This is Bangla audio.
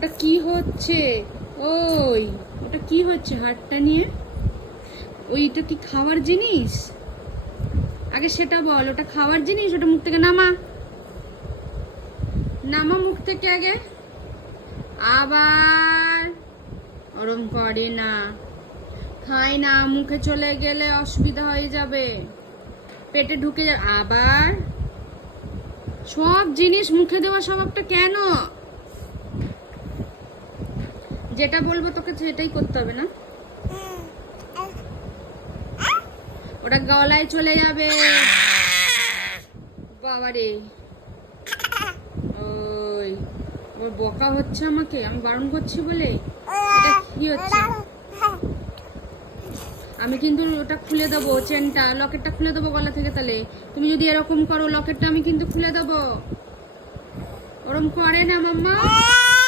ওটা কি হচ্ছে? ওই ওটা কি হচ্ছে হাতটা নিয়ে? ওইটা কি খাওয়ার জিনিস? আগে সেটা বল, ওটা খাওয়ার জিনিস? ওটা মুখ থেকে নামা, নামা মুখ থেকে আগে। আবার ওরম করে না, খাই না, মুখে চলে গেলে অসুবিধা হয়ে যাবে, পেটে ঢুকে যাবে। আবার সব জিনিস মুখে দেওয়া স্বভাবটা কেন? যেটা বলবো তোকে সেটাই করতে হবে না? ওটা গলায় চলে যাবে। বাবারে, ওই ওর বকা হচ্ছে আমাকে, আমি বারণ করছি বলে। এটা কি হচ্ছে? আমি কিন্তু ওটা খুলে দেবো, চেনটা, লকেটটা খুলে দেবো গলা থেকে। তাহলে তুমি যদি এরকম করো, লকেটটা আমি কিন্তু খুলে দেবো। ওরম করে না মাম্মা।